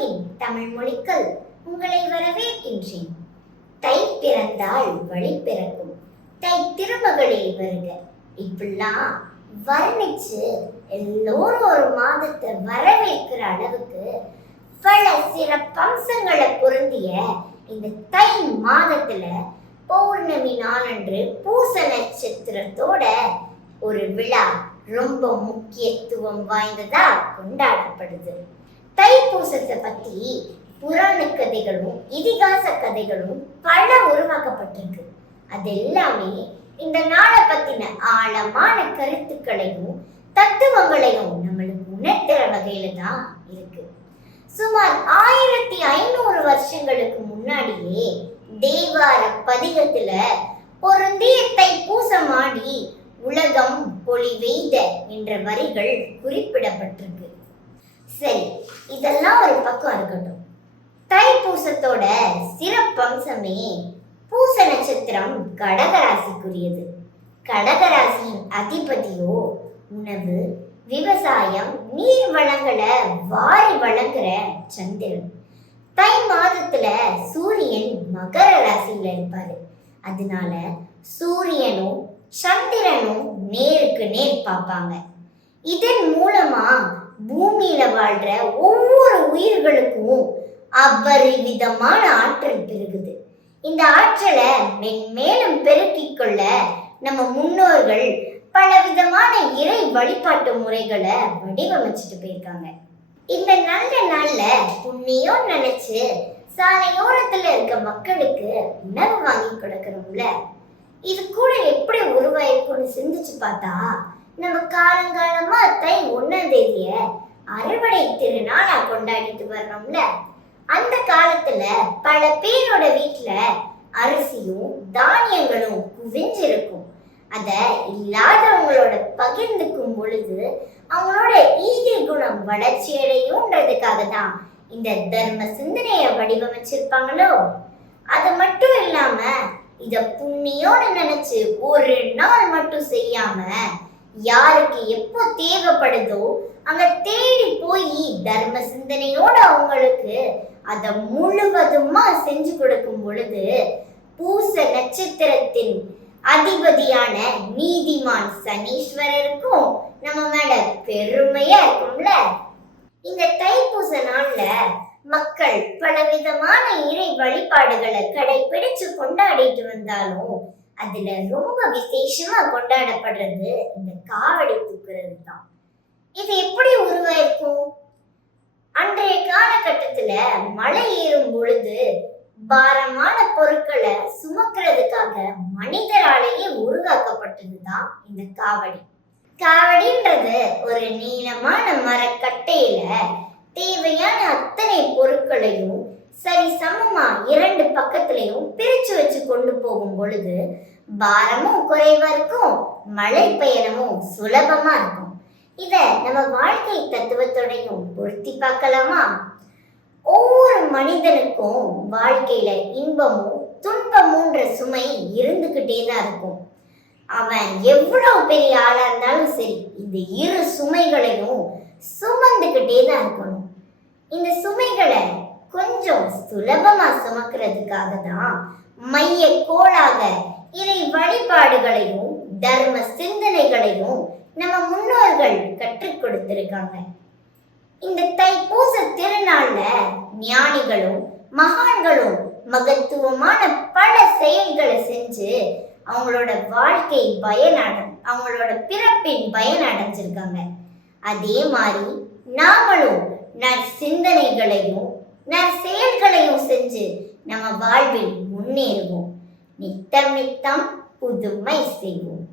உலகின் தமிழ் மொழிகள் உங்களை வரவேற்கின்றேன். தை பிறந்தால் வழி பிறக்கும், தை திருமகளே வருக. இப்படிலாம் வர்ணிச்சு எல்லோரும் ஒரு மாதத்தை வரவேற்கிற அளவுக்கு பல சிறப்பம்சங்களை பொருந்திய இந்த தை மாதத்துல பௌர்ணமி நாளன்று பூச நட்சத்திரத்தோட ஒரு விழா ரொம்ப முக்கியத்துவம் வாய்ந்ததா கொண்டாடப்படுது. தைப்பூசத்தை பத்தி புராண கதைகளும் இதிகாச கதைகளும் பல உருவாக்கப்பட்டிருக்கு. அது எல்லாமே இந்த நாளை பத்தின ஆழமான கருத்துக்களையும் தத்துவங்களையும் நம்மளுக்கு உணர்த்துற வகையில தான் இருக்கு. சுமார் 1500 வருஷங்களுக்கு முன்னாடியே தேவார பதிகத்துல பொருந்திய தைப்பூசமாடி உலகம் பொலிவெய்த என்ற வரிகள் குறிப்பிடப்பட்டிருக்கு. சரி, இதெல்லாம் ஒரு பக்கம் இருக்கட்டும். தைப்பூசத்தோட சிறப்பம்சமே பூச நட்சத்திரம் கடகராசிக்குரியது. கடகராசியின் அதிபதியோ உணவு, விவசாயம், நீர் வளங்களை வாரி வழங்குற சந்திரன். தை மாதத்துல சூரியன் மகர ராசியில இருப்பாரு. அதனால சூரியனும் சந்திரனும் நேருக்கு நேர் பார்ப்பாங்க. இதன் மூலமா பூமியில வாழ்ற ஒவ்வொரு உயிர்களுக்கும் அபரிவிதமான ஆற்றல் பெருகுது. இந்த ஆற்றலை மென்மேலும் பெருக்கிக் கொள்ள நம்ம முன்னோர்கள் பலவிதமான இறை வழிபாட்டு முறைகளை வடிவமைச்சிட்டு போயிருக்காங்க. இந்த நல்ல நாள்ல புண்ணியம் நினைச்சு சாலையோரத்துல இருக்க மக்களுக்கு உணவு வாங்கி கொடுக்கணும்ல, இது கூட எப்படி உருவாயிருக்கும்னு சிந்திச்சு பார்த்தா நம்ம காலங்காலமா தை 1ஆம் தேதிய அறுவடை திருநாளா கொண்டாடிட்டு வர்றோம்ல. அந்த காலத்துல பல பேரோட வீட்டுல அரிசியும் தானியங்களும் குவிஞ்சிருக்கும். அத இல்லாதவங்களோட பகிர்ந்துக்கும் பொழுது அவங்களோட ஈகை குணம் வளர்ச்சி அடையும்ன்றதுக்காக தான் இந்த தர்ம சிந்தனைய வடிவமைச்சிருப்பாங்களோ. அது மட்டும் இல்லாம இத புண்ணியோட நினைச்சு ஒரு நாள் மட்டும் செய்யாம யாருக்கு எப்போ தேவைப்படுதோ அங்க தேடி போய் தர்ம சிந்தனையோட அவங்களுக்கு அத முழுவதுமா செஞ்சு கொடுக்கும் பொழுது பூச நட்சத்திரத்தின் அதிபதியான நீதிமான் சனீஸ்வரருக்கும் நம்ம மேல பெருமையா இருக்கும்ல. இந்த தைப்பூச நாள்ல மக்கள் பலவிதமான இறை வழிபாடுகளை கடைபிடிச்சு கொண்டாடிட்டு வந்தாலும் அதுல ரொம்ப விசேஷமா கொண்டாடப்படுறது இந்த காவடி தூக்குறது தான். இது எப்படி உருவாயிருக்கும்? அன்றைய காலகட்டத்துல மலை ஏறும் பொழுது பாரமான பொருட்களை சுமக்கிறதுக்காக மனிதராலேயே உருவாக்கப்பட்டதுதான் இந்த காவடி. காவடின்றது ஒரு நீளமான மரக்கட்டையில தேவையான அத்தனை பொருட்களையும் சரி சமமா 2 பக்கத்திலையும் பிரிச்சு வச்சு கொண்டு போகும் பொழுது பாரமும் குறைவா இருக்கும், மலை பயணமும் சுலபமா இருக்கும். இத நம்ம வாழ்க்கை தத்துவத்தோடையும் பொருத்தி பார்க்கலாமா? ஒவ்வொரு மனிதனுக்கும் வாழ்க்கையில இன்பமும் துன்பமுன்ற சுமை இருந்துகிட்டே தான் இருக்கும். அவன் எவ்வளவு பெரிய ஆளா இருந்தாலும் சரி, இந்த 2 சுமைகளையும் சுமந்துகிட்டே தான் இருக்கணும். இந்த சுமைகளை கொஞ்சம் சுலபமா சுமக்கிறதுக்காக தான் மைய கோளாக இறை வழிபாடுகளையும் தர்ம சிந்தனைகளையும் நம்ம முன்னோர்கள் கற்றுக் கொடுத்திருக்காங்க. இந்த தைப்பூச திருநாள்ல ஞானிகளும் மகான்களும் மகத்துவமான பல செயல்களை செஞ்சு அவங்களோட வாழ்க்கை அவங்களோட பிறப்பின் பயன் அடைஞ்சிருக்காங்க. அதே மாதிரி நாமளும் சிந்தனைகளையும் செயல்களையும் செஞ்சு நம்ம வாழ்வில் முன்னேறுவோம். நித்தம் நித்தம் புதுமை செய்வோம்.